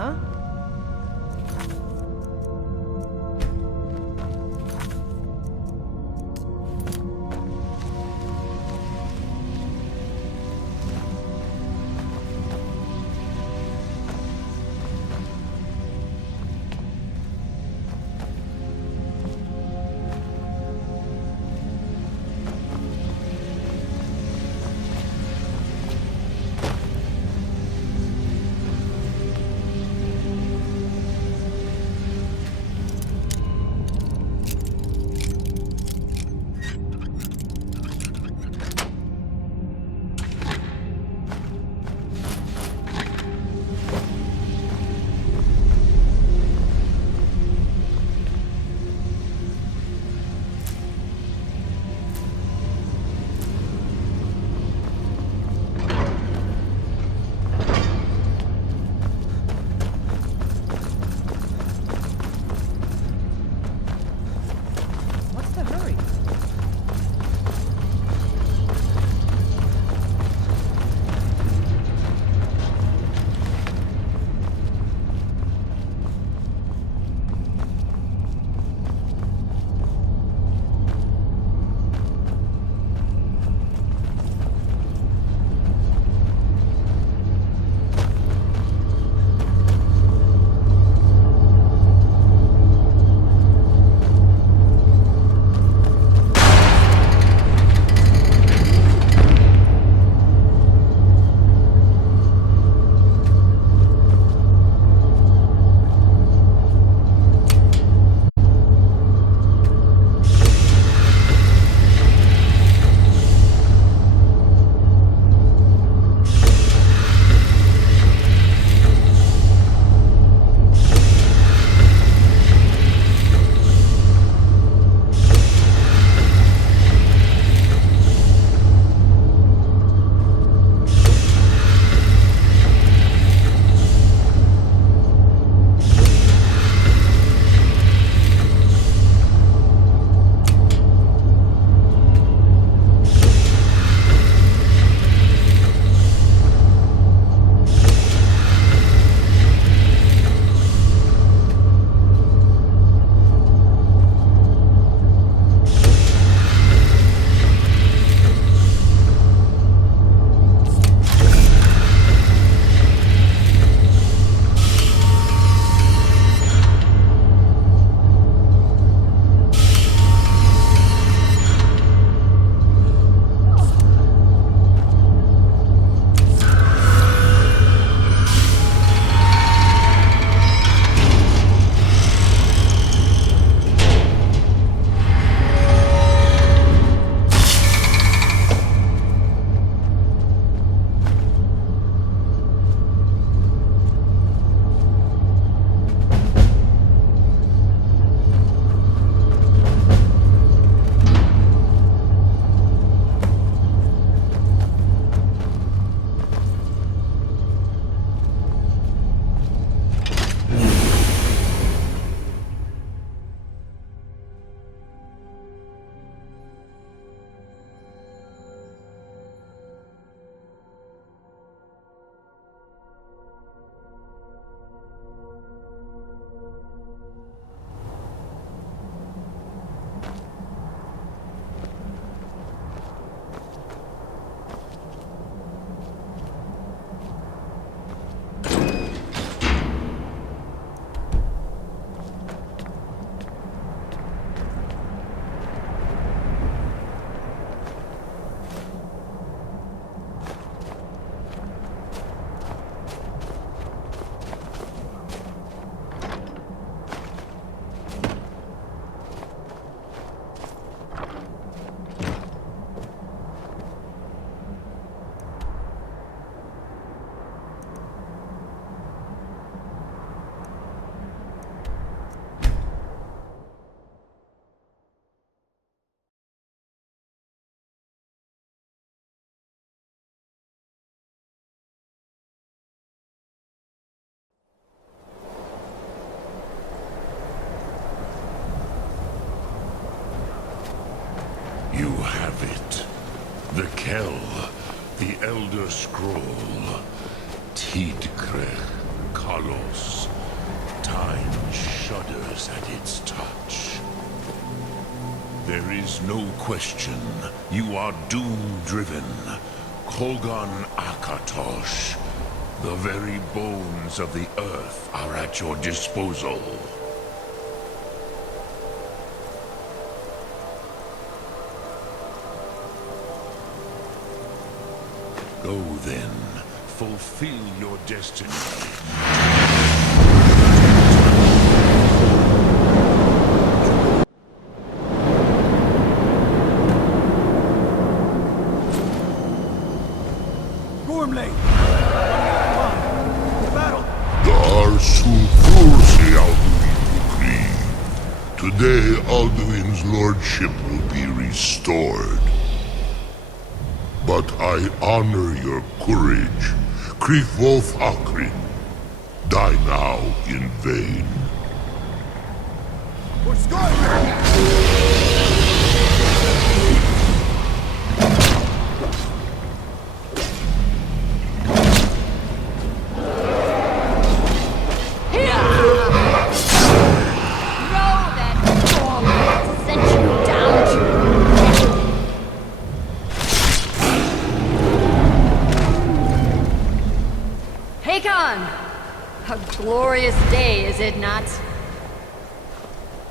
huh? What's the hurry? You have it. The Kell, the Elder Scroll. Tidgrech Talos. Time shudders at its touch. There is no question. You are doom-driven. Kogan Akatosh. The very bones of the earth are at your disposal. Go then. Fulfill your destiny. Gormley! Battle! Today, Alduin's lordship will be restored. But I honor your courage. Krifwolf Akrin. Die now in vain. For Skyrim! A glorious day, is it not?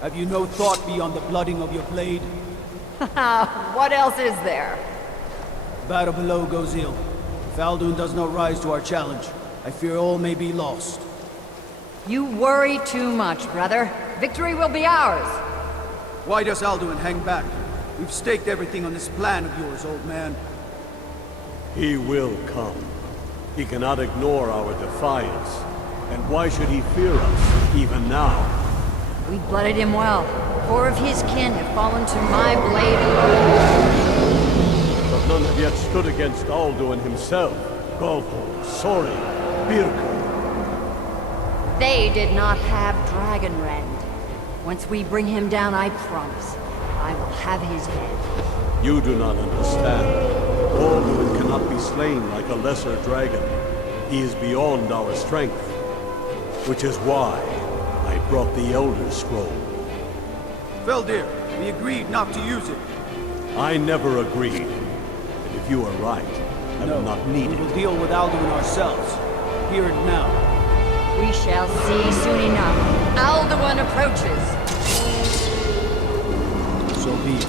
Have you no thought beyond the blooding of your blade? What else is there? Battle below goes ill. If Alduin does not rise to our challenge, I fear all may be lost. You worry too much, brother. Victory will be ours. Why does Alduin hang back? We've staked everything on this plan of yours, old man. He will come. He cannot ignore our defiance. And why should he fear us, even now? We blooded him well. 4 of his kin have fallen to my blade alone. But none have yet stood against Alduin himself. Golfo, Sori, Birka. They did not have Dragonrend. Once we bring him down, I promise, I will have his head. You do not understand. Alduin cannot be slain like a lesser dragon. He is beyond our strength. Which is why I brought the Elder Scroll. Feldir, we agreed not to use it. I never agreed. And if you are right, I will not need we it. will deal with Alduin ourselves. Here and now. We shall see soon enough. Alduin approaches. So be it.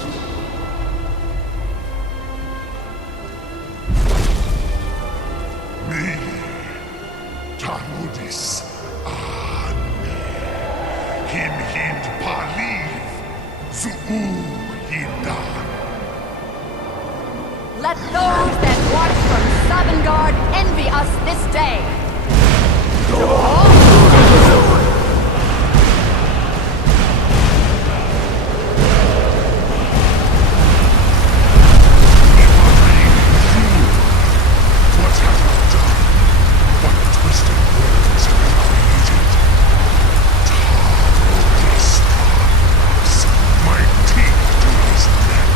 Me, Tarudis, Him Hind Paliv, Zuu Hindan. Let those that watch from Savangard envy us this day. What have I done? What twisted words have I created? Tarudis Tarus, my teeth to his neck.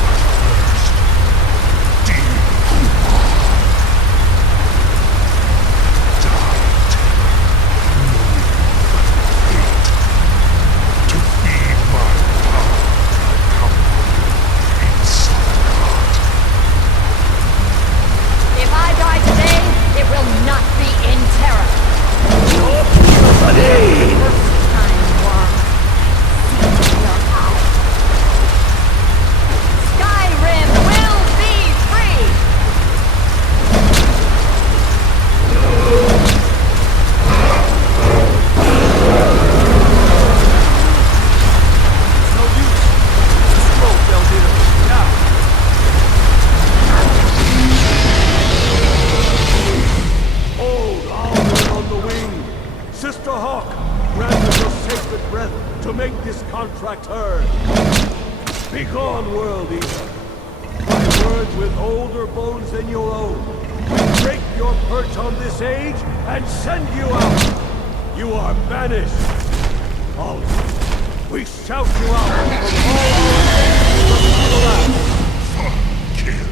But first, Dean Kumar died, knowing that fate to feed my power and comfort in Savanad. If I die today, it will not be in terror. First time, Worm. See your eye. Skyrim will be free! It's no use. Use the scroll, Feldir. Now. Hold Alduin on the wing! Sister Hawk, grant us your sacred breath to make this contract heard. Begone, World Eater. My words with older bones than your own. We break your perch on this age and send you out. You are banished. Alduin, we shout you out from all our lands to the last. Kill.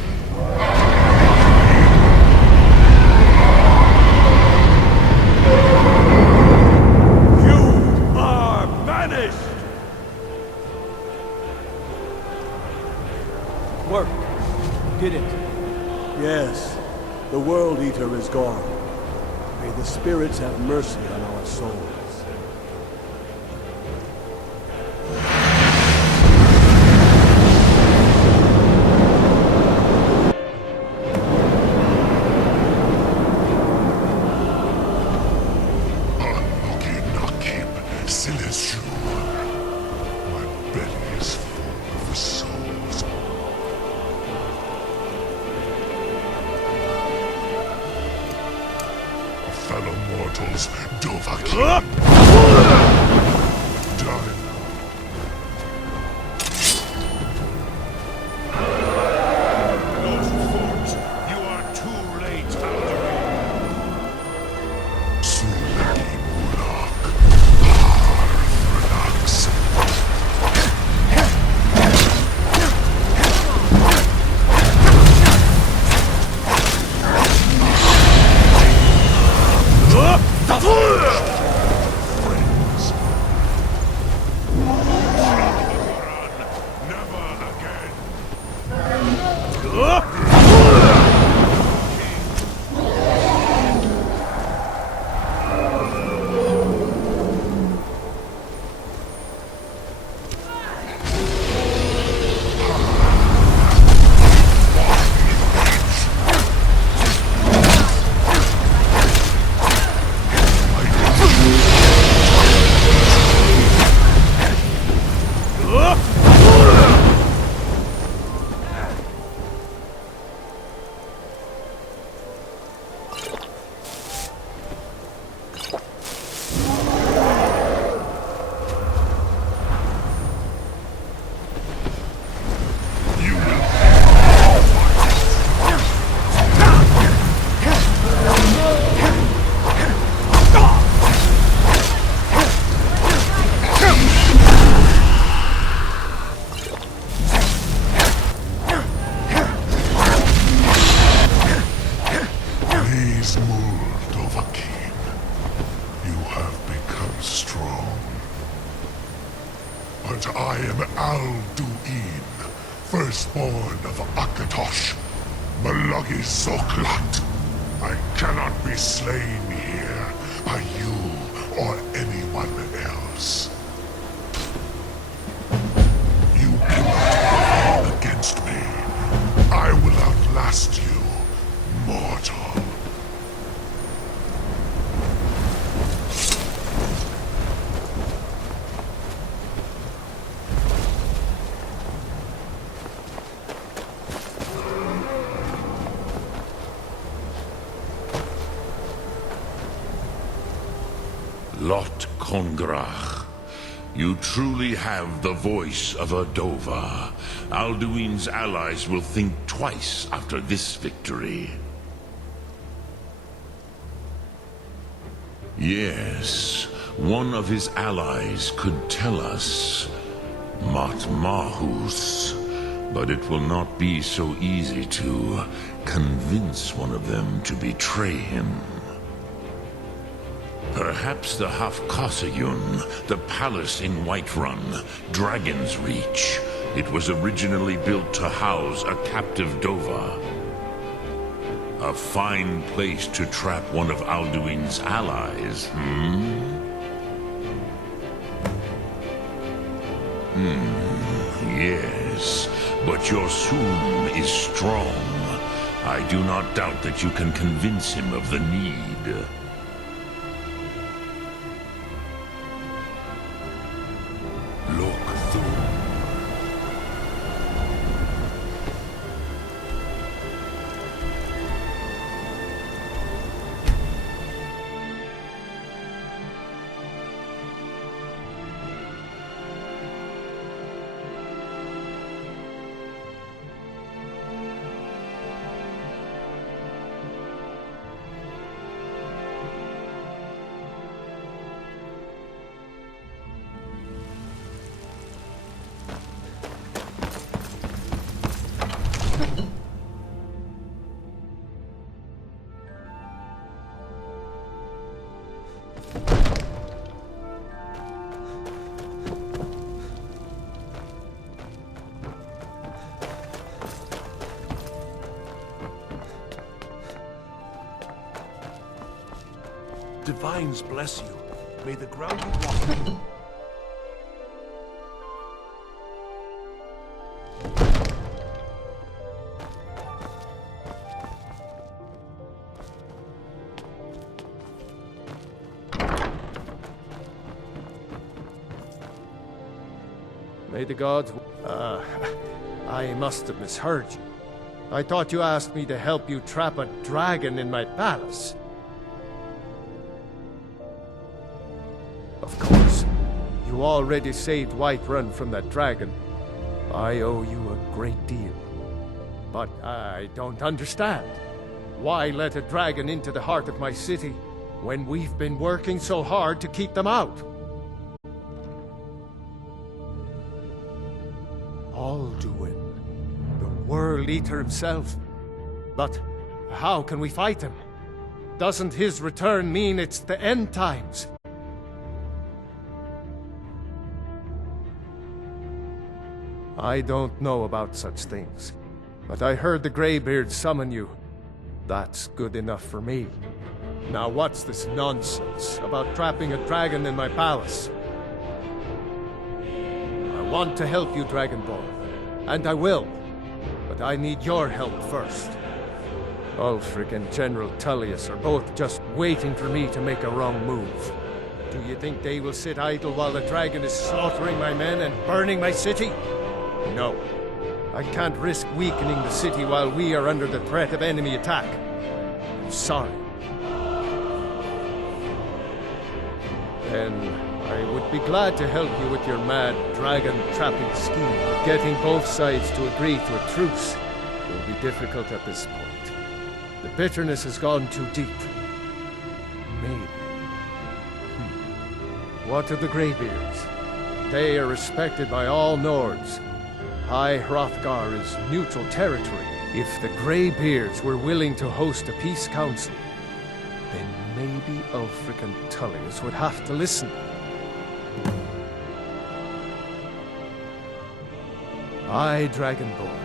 World Eater is gone. May the spirits have mercy on our souls. Fellow mortals, Dovahkiin. Done. Lord Fort, you are too late, Alduin. Sulaki Mulak. Relax. But I am Alduin, firstborn of Akatosh, Malagi Zoklat. I cannot be slain here by you or anyone else. You cannot prevail against me. I will outlast you, mortal. Lot Kongrach, you truly have the voice of a Dova. Alduin's allies will think twice after this victory. Yes, one of his allies could tell us Matmahus, but it will not be so easy to convince one of them to betray him. Perhaps the Hafkasayun, the palace in Whiterun, Dragon's Reach. It was originally built to house a captive Dova. A fine place to trap one of Alduin's allies, Yes, but your Soom is strong. I do not doubt that you can convince him of the need. Look through. divines bless you. May the ground you walk on. May the gods... I must have misheard you. I thought you asked me to help you trap a dragon in my palace. Of course. You already saved Whiterun from that dragon. I owe you a great deal. But I don't understand. Why let a dragon into the heart of my city when we've been working so hard to keep them out? Alduin, the World Eater himself. But how can we fight him? Doesn't his return mean it's the end times? I don't know about such things, but I heard the Greybeard summon you. That's good enough for me. Now what's this nonsense about trapping a dragon in my palace? I want to help you, Dragonborn, and I will, but I need your help first. Ulfric and General Tullius are both just waiting for me to make a wrong move. Do you think they will sit idle while the dragon is slaughtering my men and burning my city? No. I can't risk weakening the city while we are under the threat of enemy attack. I'm sorry. Then I would be glad to help you with your mad dragon trapping scheme. But getting both sides to agree to a truce will be difficult at this point. The bitterness has gone too deep. Maybe. What of the Greybeards? They are respected by all Nords. High Hrothgar is neutral territory. If the Greybeards were willing to host a peace council, then maybe Ulfric and Tullius would have to listen. Aye, Dragonborn.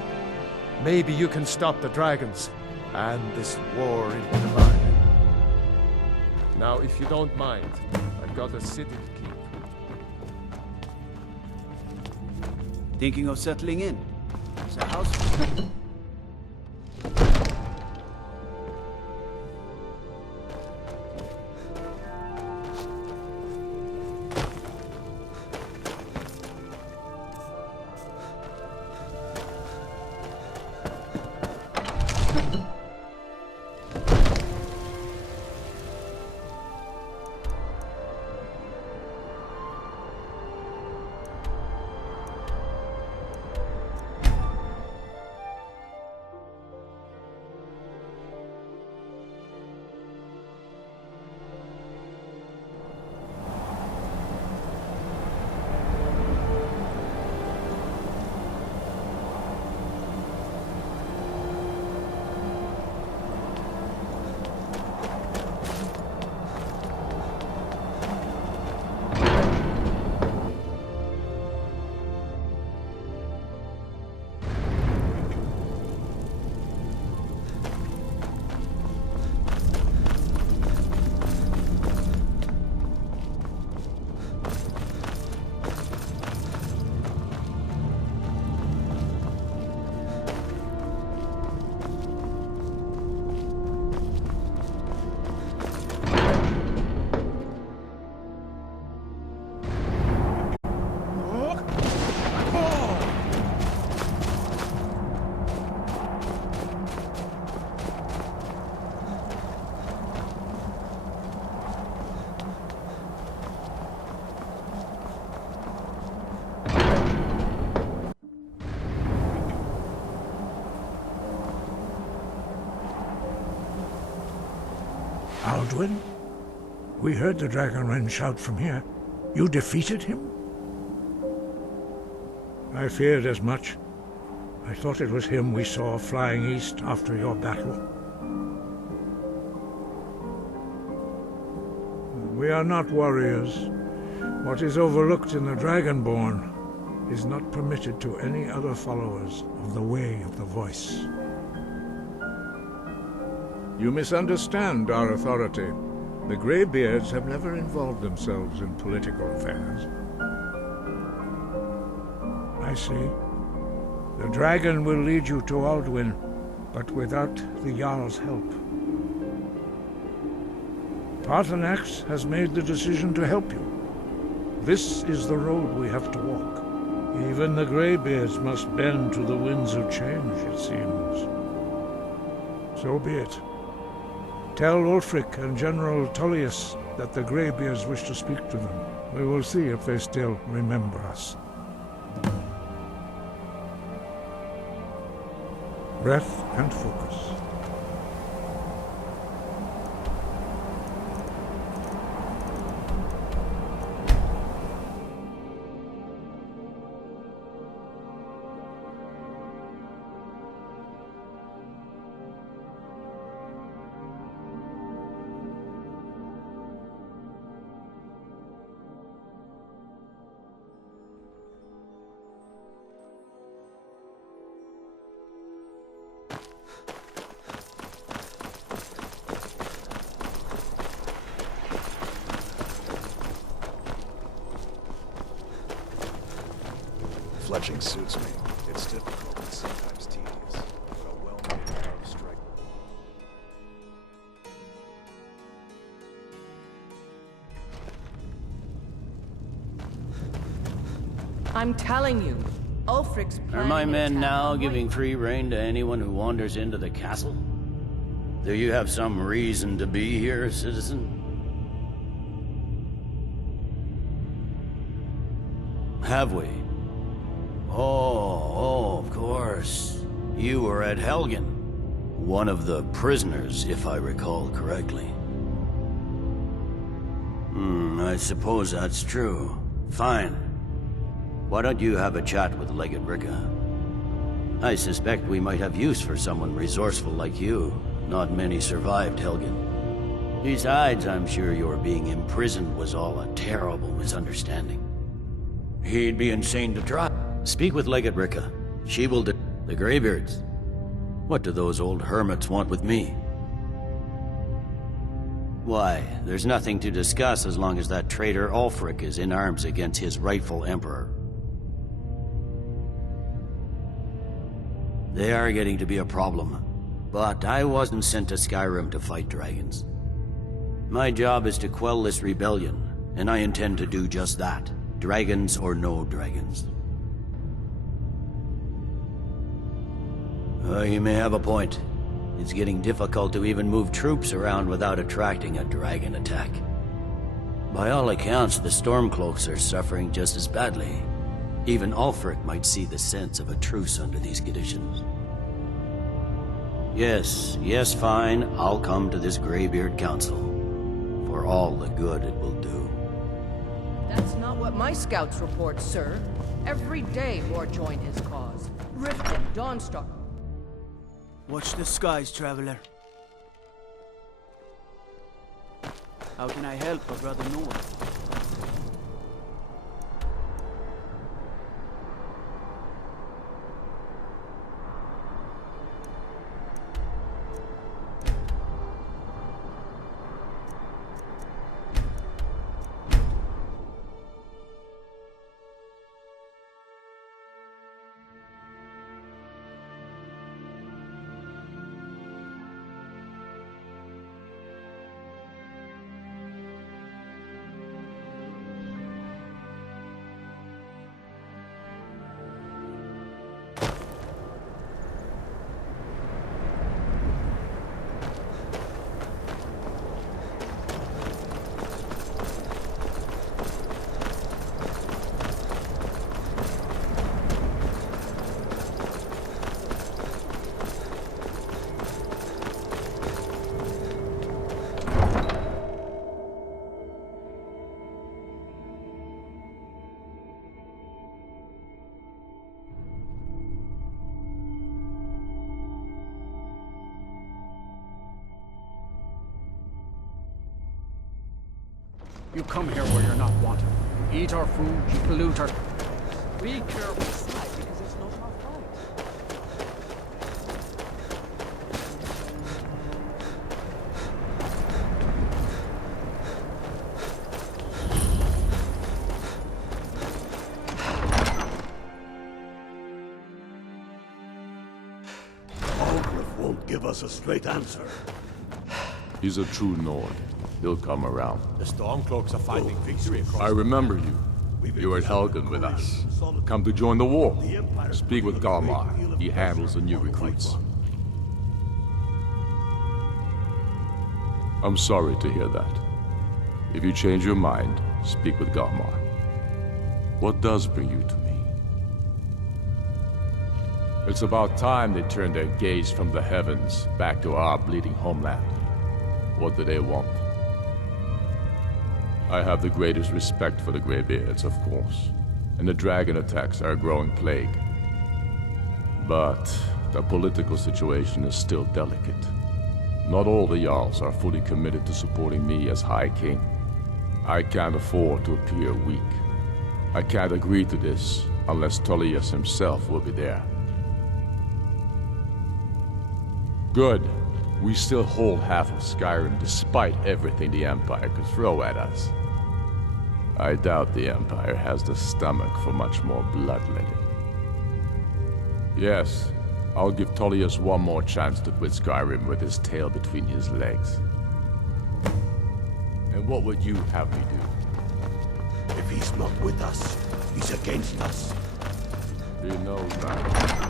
Maybe you can stop the dragons, and this war in the bargain. Now, if you don't mind, I've got a city to keep. Thinking of settling in? Is a house? Alduin? We heard the Dragonren shout from here. You defeated him? I feared as much. I thought it was him we saw flying east after your battle. We are not warriors. What is overlooked in the Dragonborn is not permitted to any other followers of the Way of the Voice. You misunderstand our authority. The Greybeards have never involved themselves in political affairs. I see. The dragon will lead you to Alduin, but without the Jarl's help. Paarthurnax has made the decision to help you. This is the road we have to walk. Even the Greybeards must bend to the winds of change, it seems. So be it. Tell Ulfric and General Tullius that the Greybeards wish to speak to them. We will see if they still remember us. Breath and focus. Fletching suits me. It's difficult and sometimes tedious, but a well-made arrow strike. I'm telling you, Ulfric's Are my planning an men attack now on giving White- free rein to anyone who wanders into the castle? Do you have some reason to be here, citizen? Have we? Oh, of course. You were at Helgen. One of the prisoners, if I recall correctly. I suppose that's true. Fine. Why don't you have a chat with Legate Ricka? I suspect we might have use for someone resourceful like you. Not many survived Helgen. Besides, I'm sure your being imprisoned was all a terrible misunderstanding. He'd be insane to try. Speak with Legate Ricka. She will the Greybeards. What do those old hermits want with me? Why, there's nothing to discuss as long as that traitor Ulfric is in arms against his rightful emperor. They are getting to be a problem. But I wasn't sent to Skyrim to fight dragons. My job is to quell this rebellion, and I intend to do just that. Dragons or no dragons. You may have a point. It's getting difficult to even move troops around without attracting a dragon attack. By all accounts, the Stormcloaks are suffering just as badly. Even Ulfric might see the sense of a truce under these conditions. Yes, fine. I'll come to this Greybeard Council. For all the good it will do. That's not what my scouts report, sir. Every day more join his cause. Riften, Dawnstar. Watch the skies, traveler. How can I help a brother Noah? You come here where you're not wanted. You eat our food, you pollute our... Be careful, Sly, because it's not our fault. us a straight answer. He's a true Nord. He'll come around. The Stormcloaks are finding victory across. I remember you. You were at Helgen with us. Come to join the war. Speak with Galmar. He handles the new recruits. I'm sorry to hear that. If you change your mind, speak with Galmar. What does bring you to me? It's about time they turned their gaze from the heavens back to our bleeding homeland. What do they want? I have the greatest respect for the Greybeards, of course, and the dragon attacks are a growing plague. But the political situation is still delicate. Not all the Jarls are fully committed to supporting me as High King. I can't afford to appear weak. I can't agree to this unless Tullius himself will be there. Good. We still hold half of Skyrim despite everything the Empire could throw at us. I doubt the Empire has the stomach for much more bloodletting. Yes, I'll give Tullius one more chance to quit Skyrim with his tail between his legs. And what would you have me do? If he's not with us, he's against us. He knows that.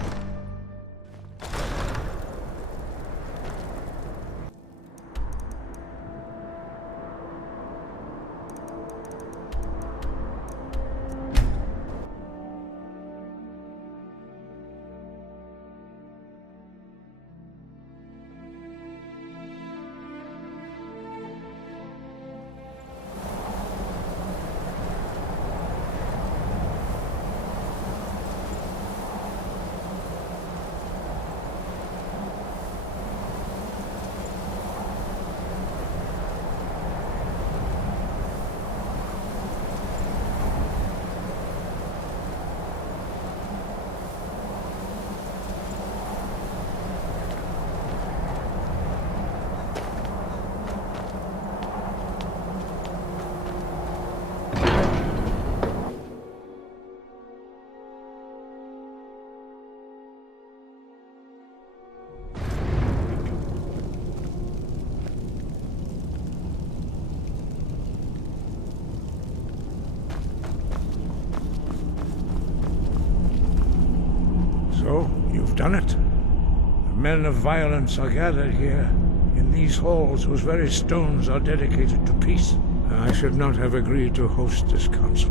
So, you've done it. The men of violence are gathered here, in these halls whose very stones are dedicated to peace. I should not have agreed to host this council.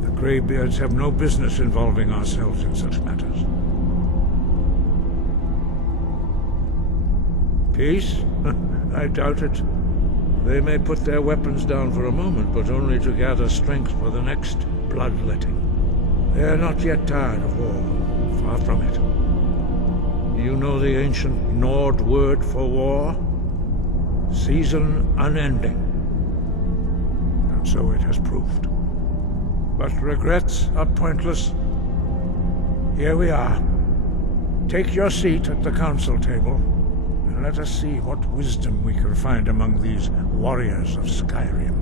The Greybeards have no business involving ourselves in such matters. Peace? I doubt it. They may put their weapons down for a moment, but only to gather strength for the next bloodletting. They are not yet tired of war. Far from it. You know the ancient Nord word for war? Season unending. And so it has proved. But regrets are pointless. Here we are. Take your seat at the council table, and let us see what wisdom we can find among these warriors of Skyrim.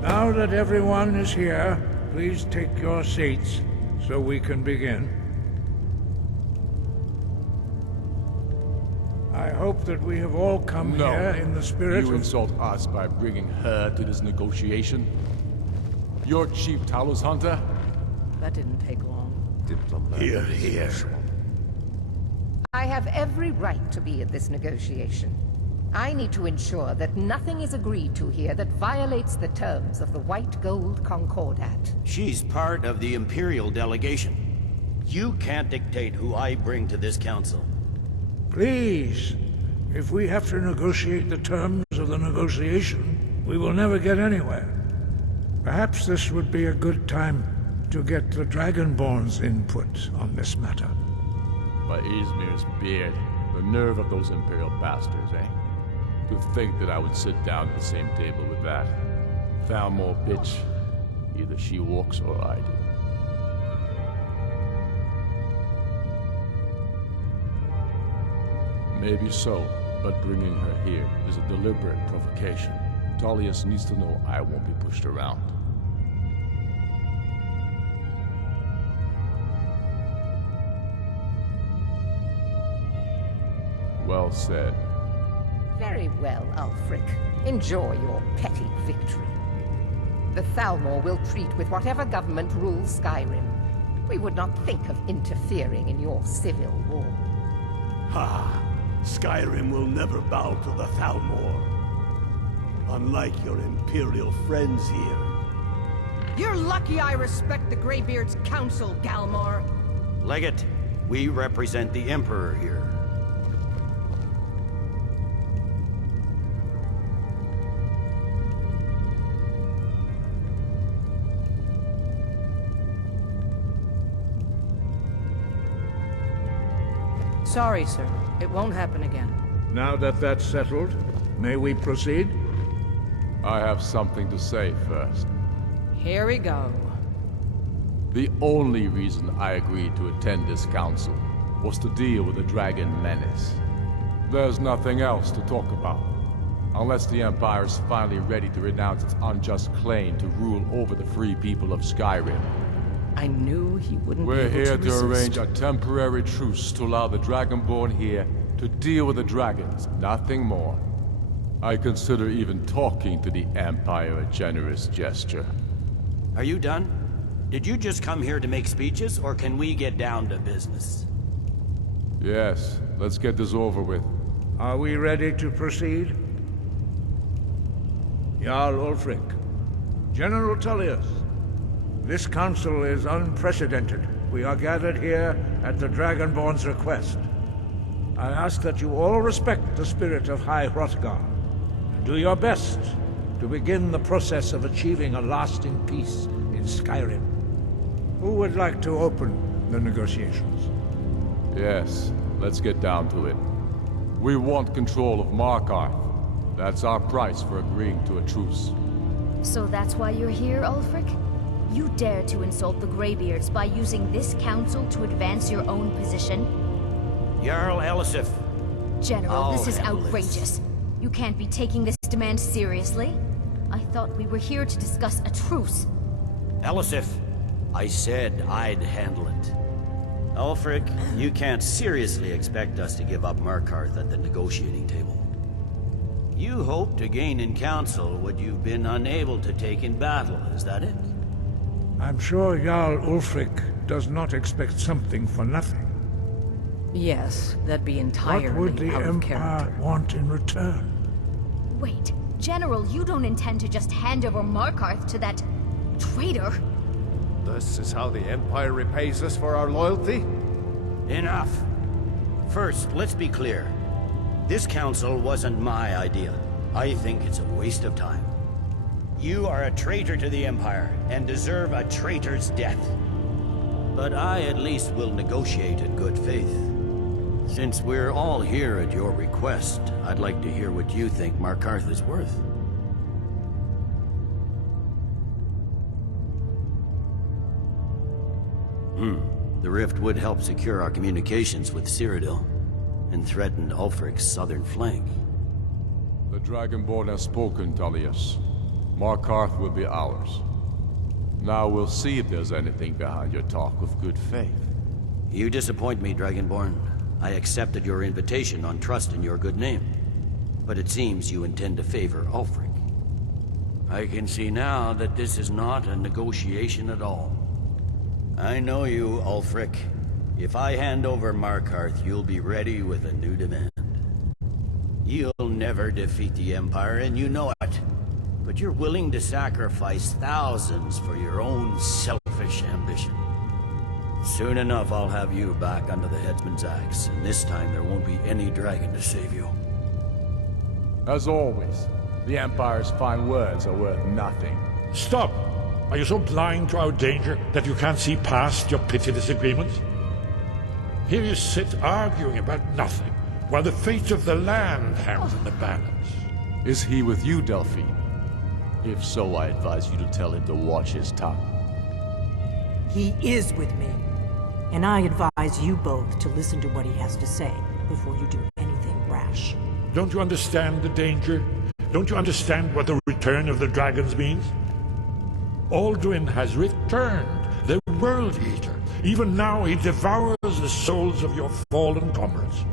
Now that everyone is here, please take your seats so we can begin. I hope that we have all come here in the spirit You of... insult us by bringing her to this negotiation? You're Chief Talos Hunter? That didn't take long. Here, here. I have every right to be at this negotiation. I need to ensure that nothing is agreed to here that violates the terms of the White Gold Concordat. She's part of the Imperial delegation. You can't dictate who I bring to this council. Please, if we have to negotiate the terms of the negotiation, we will never get anywhere. Perhaps this would be a good time to get the Dragonborn's input on this matter. By Izmir's beard, the nerve of those Imperial bastards, eh? To think that I would sit down at the same table with that Thalmor bitch. Either she walks or I do. Maybe so, but bringing her here is a deliberate provocation. Tullius needs to know I won't be pushed around. Well said. Very well, Ulfric. Enjoy your petty victory. The Thalmor will treat with whatever government rules Skyrim. We would not think of interfering in your civil war. Ha! Skyrim will never bow to the Thalmor. Unlike your Imperial friends here. You're lucky I respect the Greybeard's counsel, Galmar. Legate, we represent the Emperor here. Sorry, sir. It won't happen again. Now that that's settled, may we proceed? I have something to say first. Here we go. The only reason I agreed to attend this council was to deal with the dragon menace. There's nothing else to talk about. Unless the Empire is finally ready to renounce its unjust claim to rule over the free people of Skyrim. I knew he wouldn't We're be able here to to resist. arrange a temporary truce to allow the Dragonborn here to deal with the dragons, nothing more. I consider even talking to the Empire a generous gesture. Are you done? Did you just come here to make speeches, or can we get down to business? Yes, let's get this over with. Are we ready to proceed? Jarl Ulfric, General Tullius, this council is unprecedented. We are gathered here at the Dragonborn's request. I ask that you all respect the spirit of High Hrothgar, and do your best to begin the process of achieving a lasting peace in Skyrim. Who would like to open the negotiations? Yes, let's get down to it. We want control of Markarth. That's our price for agreeing to a truce. So that's why you're here, Ulfric? You dare to insult the Greybeards by using this council to advance your own position? Jarl Elisif. General, this is handle this. outrageous. You can't be taking this demand seriously. I thought we were here to discuss a truce. Elisif, I said I'd handle it. Ulfric, you can't seriously expect us to give up Markarth at the negotiating table. You hope to gain in council what you've been unable to take in battle, is that it? I'm sure Jarl Ulfric does not expect something for nothing. Yes, that'd be entirely What would the out of Empire character. want in return? Wait, General, you don't intend to just hand over Markarth to that traitor? This is how the Empire repays us for our loyalty? Enough. First, let's be clear. This council wasn't my idea. I think it's a waste of time. You are a traitor to the Empire, and deserve a traitor's death. But I at least will negotiate in good faith. Since we're all here at your request, I'd like to hear what you think Markarth is worth. The rift would help secure our communications with Cyrodiil, and threaten Ulfric's southern flank. The Dragonborn has spoken, Tullius. Markarth will be ours. Now we'll see if there's anything behind your talk of good faith. You disappoint me, Dragonborn. I accepted your invitation on trust in your good name. But it seems you intend to favor Ulfric. I can see now that this is not a negotiation at all. I know you, Ulfric. If I hand over Markarth, you'll be ready with a new demand. You'll never defeat the Empire, and you know it. But you're willing to sacrifice thousands for your own selfish ambition. Soon enough, I'll have you back under the headsman's axe, and this time there won't be any dragon to save you. As always, the Empire's fine words are worth nothing. Stop! Are you so blind to our danger that you can't see past your petty disagreements? Here you sit arguing about nothing, while the fate of the land hangs in the balance. Is he with you, Delphine? If so, I advise you to tell him to watch his tongue. He is with me. And I advise you both to listen to what he has to say before you do anything rash. Don't you understand the danger? Don't you understand what the return of the dragons means? Alduin has returned, the World Eater. Even now he devours the souls of your fallen comrades.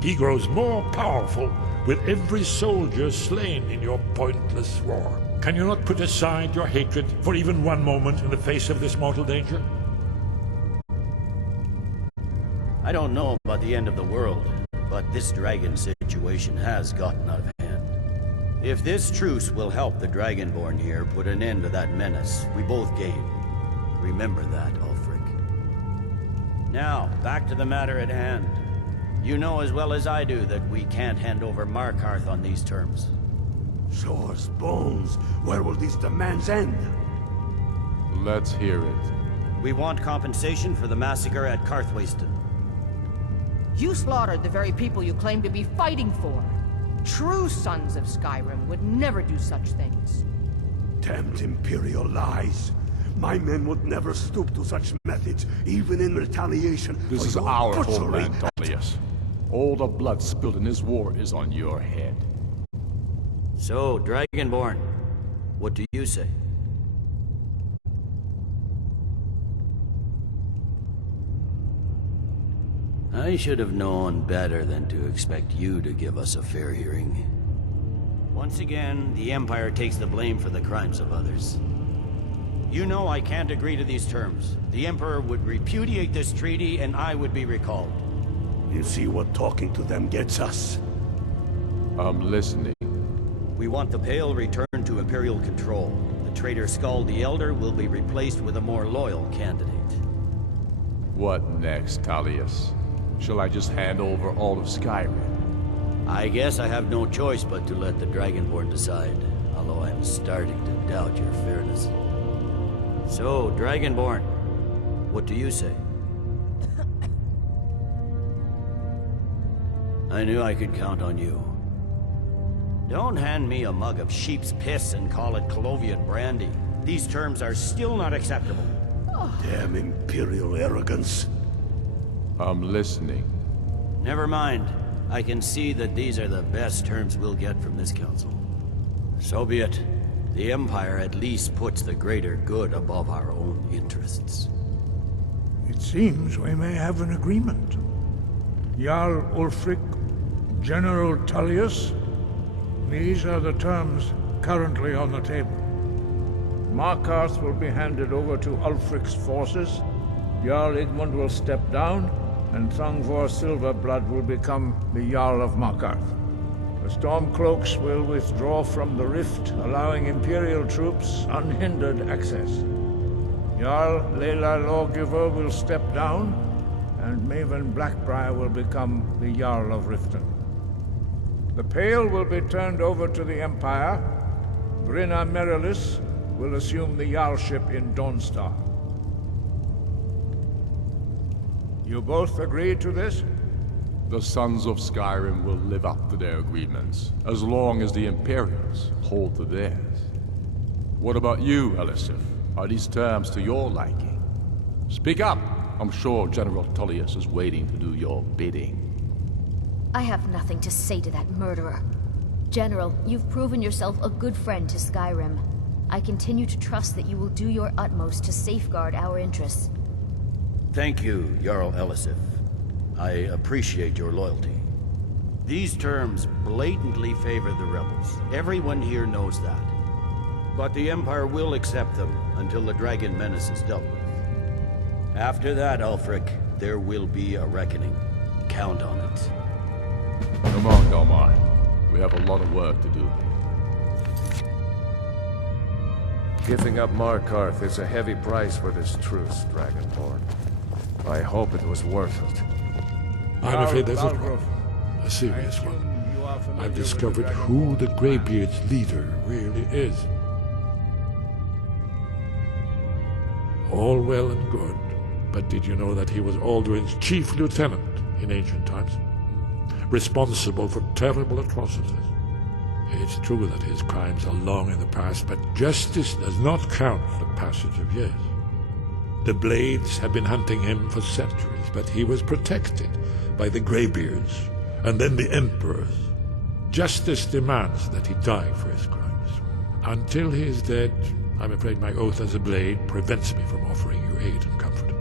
He grows more powerful with every soldier slain in your pointless war. Can you not put aside your hatred for even one moment in the face of this mortal danger? I don't know about the end of the world, but this dragon situation has gotten out of hand. If this truce will help the Dragonborn here put an end to that menace, we both gain. Remember that, Ulfric. Now, back to the matter at hand. You know as well as I do that we can't hand over Markarth on these terms. Show us bones. Where will these demands end? Let's hear it. We want compensation for the massacre at Karthwasten. You slaughtered the very people you claim to be fighting for. True sons of Skyrim would never do such things. Damned Imperial lies. My men would never stoop to such methods, even in retaliation. This is our homeland, Tullius. All the blood spilled in this war is on your head. So, Dragonborn, what do you say? I should have known better than to expect you to give us a fair hearing. Once again, the Empire takes the blame for the crimes of others. You know I can't agree to these terms. The Emperor would repudiate this treaty and I would be recalled. You see what talking to them gets us? I'm listening. We want the Pale returned to Imperial control. The traitor Skald the Elder will be replaced with a more loyal candidate. What next, Tullius? Shall I just hand over all of Skyrim? I guess I have no choice but to let the Dragonborn decide, although I'm starting to doubt your fairness. So, Dragonborn, what do you say? I knew I could count on you. Don't hand me a mug of sheep's piss and call it Colovian brandy. These terms are still not acceptable. Damn Imperial arrogance. I'm listening. Never mind. I can see that these are the best terms we'll get from this council. So be it. The Empire at least puts the greater good above our own interests. It seems we may have an agreement. Jarl Ulfric, General Tullius, these are the terms currently on the table. Markarth will be handed over to Ulfric's forces, Jarl Igmund will step down, and Thongvor Silverblood will become the Jarl of Markarth. The Stormcloaks will withdraw from the rift, allowing Imperial troops unhindered access. Jarl Leila Lawgiver will step down, and Maven Blackbriar will become the Jarl of Riften. The Pale will be turned over to the Empire. Brinna Merilis will assume the Jarlship in Dawnstar. You both agree to this? The Sons of Skyrim will live up to their agreements, as long as the Imperials hold to theirs. What about you, Elisif? Are these terms to your liking? Speak up! I'm sure General Tullius is waiting to do your bidding. I have nothing to say to that murderer. General, you've proven yourself a good friend to Skyrim. I continue to trust that you will do your utmost to safeguard our interests. Thank you, Jarl Elisif. I appreciate your loyalty. These terms blatantly favor the rebels. Everyone here knows that. But the Empire will accept them until the dragon menace is dealt with. After that, Ulfric, there will be a reckoning. Count on it. Come on, Galmar. We have a lot of work to do. Giving up Markarth is a heavy price for this truce, Dragonborn. I hope it was worth it. I'm afraid there's a problem. A serious one. I've discovered who the Greybeard's leader really is. All well and good, but did you know that he was Alduin's chief lieutenant in ancient times? Responsible for terrible atrocities. It's true that his crimes are long in the past, but justice does not count the passage of years. The Blades had been hunting him for centuries, but he was protected by the Greybeards, and then the Emperors. Justice demands that he die for his crimes. Until he is dead, I'm afraid my oath as a Blade prevents me from offering you aid and comfort.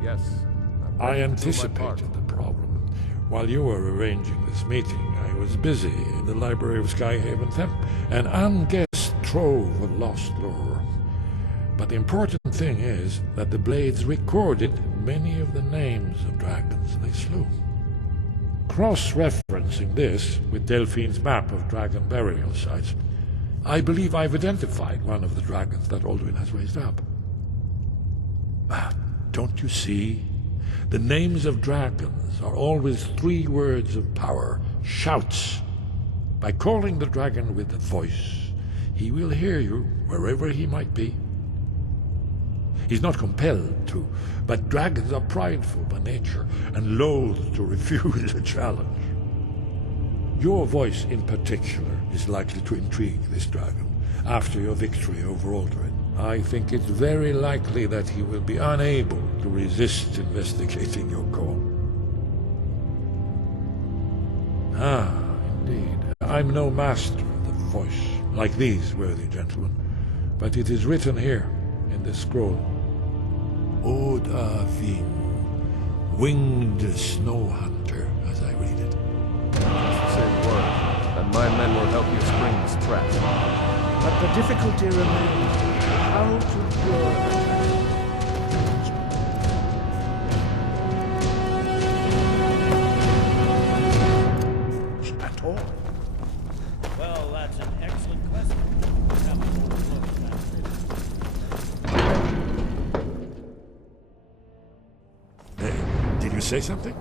Yes. I anticipated the problem. While you were arranging this meeting, I was busy in the library of Skyhaven Temp, an unguessed trove of lost lore. But the important thing is that the Blades recorded many of the names of dragons they slew. Cross-referencing this with Delphine's map of dragon burial sites, I believe I've identified one of the dragons that Alduin has raised up. Don't you see? The names of dragons are always 3 words of power, shouts. By calling the dragon with a voice, he will hear you wherever he might be. He's not compelled to, but dragons are prideful by nature and loath to refuse a challenge. Your voice in particular is likely to intrigue this dragon after your victory over Alduin. I think it's very likely that he will be unable to resist investigating your call. Indeed. I'm no master of the voice, like these worthy gentlemen, but it is written here in this scroll. Oda Vin, winged snow hunter, as I read it. Say word, and my men will help you spring this trap. But the difficulty remains how to lure at all. Well, that's an excellent question. Hey, did you say something?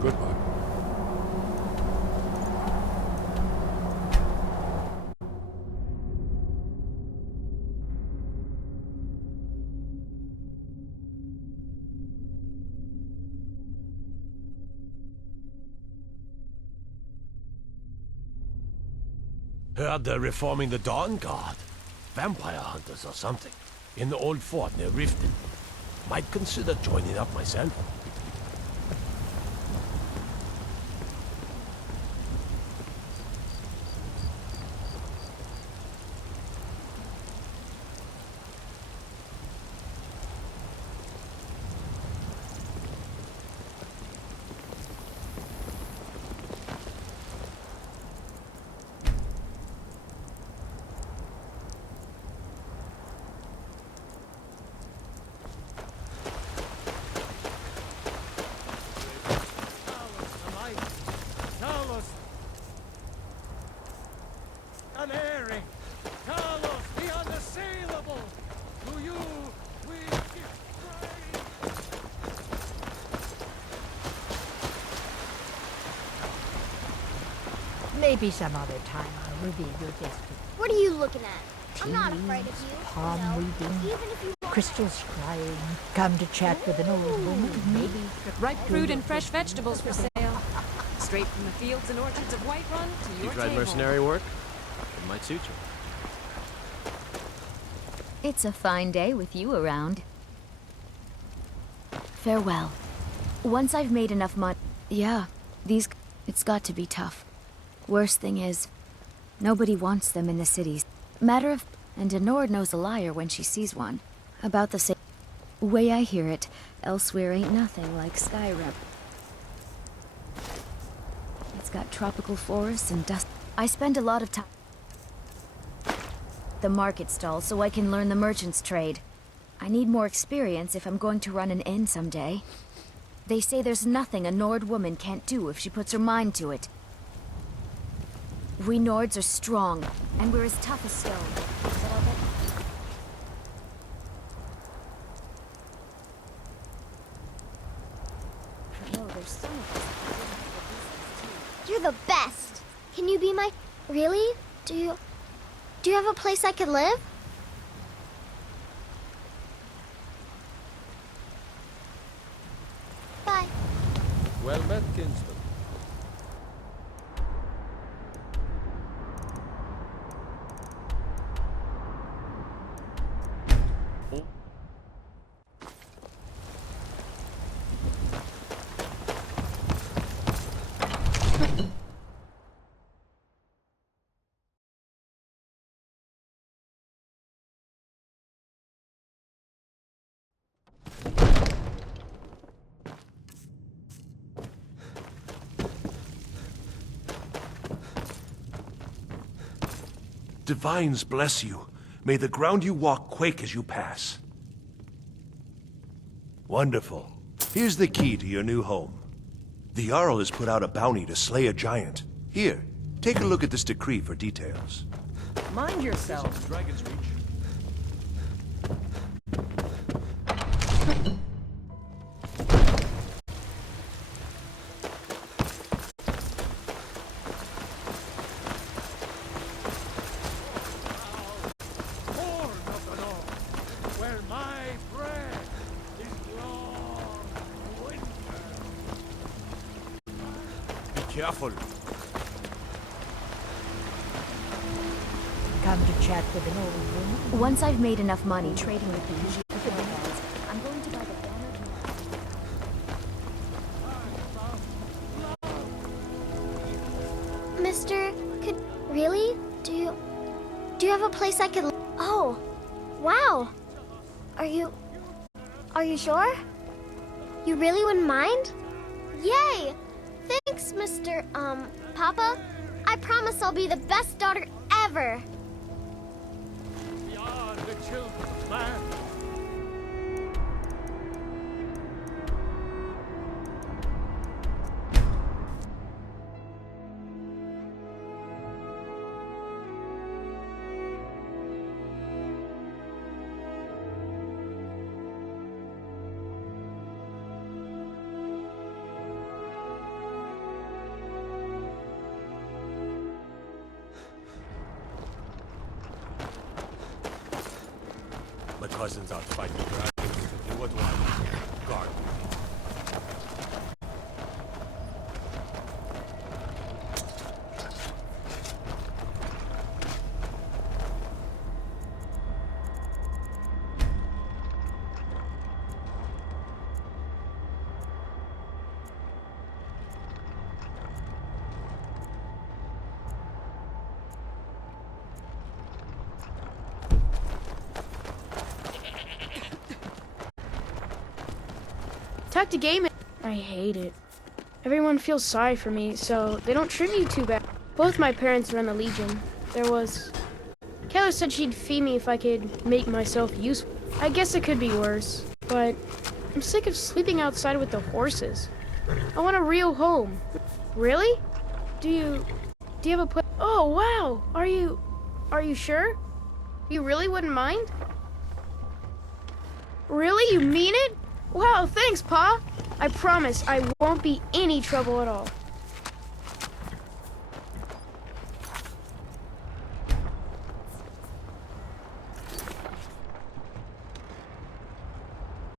Goodbye. Heard they're reforming the Dawn Guard. Vampire hunters or something. In the old fort near Riften. Might consider joining up myself. Unerring! Carlos, the unassailable! To you, we give praise! Maybe some other time I'll reveal your destiny. What are you looking at? I'm not afraid of you. Palm reading, Even if you crystal scrying, come to chat with an old woman, maybe. Ripe fruit and fresh vegetables for sale. Straight from the fields and orchards of Whiterun to your You tried table. mercenary work? It might suit you. It's a fine day with you around. Farewell. Once I've made enough money... Yeah, it's got to be tough. Worst thing is, nobody wants them in the cities. Matter of... And Denord knows a liar when she sees one. About the same... Way I hear it, elsewhere ain't nothing like Skyrim. It's got tropical forests and dust. I spend a lot of time... the market stall so I can learn the merchant's trade. I need more experience if I'm going to run an inn someday. They say there's nothing a Nord woman can't do if she puts her mind to it. We Nords are strong, and we're as tough as stone. But I'll bet... You're the best. Can you be my... Really? Do you have a place I could live? Bye. Well met, kinsman. Divines bless you. May the ground you walk quake as you pass. Wonderful. Here's the key to your new home. The Jarl has put out a bounty to slay a giant. Here, take a look at this decree for details. Mind yourself. Dragon's Reach. Where my bread is long winter. Be careful. Come to chat with an old woman? Once I've made enough money trading with these guys, I'm going to buy the banner. Mister, really? Do you have a place I could... Oh, wow. Are you sure? You really wouldn't mind? Yay! Thanks, Mr. Papa. I promise I'll be the best daughter ever. We are the children of man. My cousin's out fighting dragons. And what do I do? Guard. Talk to gaming. I hate it. Everyone feels sorry for me, so they don't treat me too bad. Both my parents run the Legion. Kayla said she'd feed me if I could make myself useful. I guess it could be worse, but I'm sick of sleeping outside with the horses. I want a real home. Really? Do you have a place? Oh, wow. Are you sure? You really wouldn't mind? Really? You mean it? Wow, thanks, Pa. I promise I won't be any trouble at all.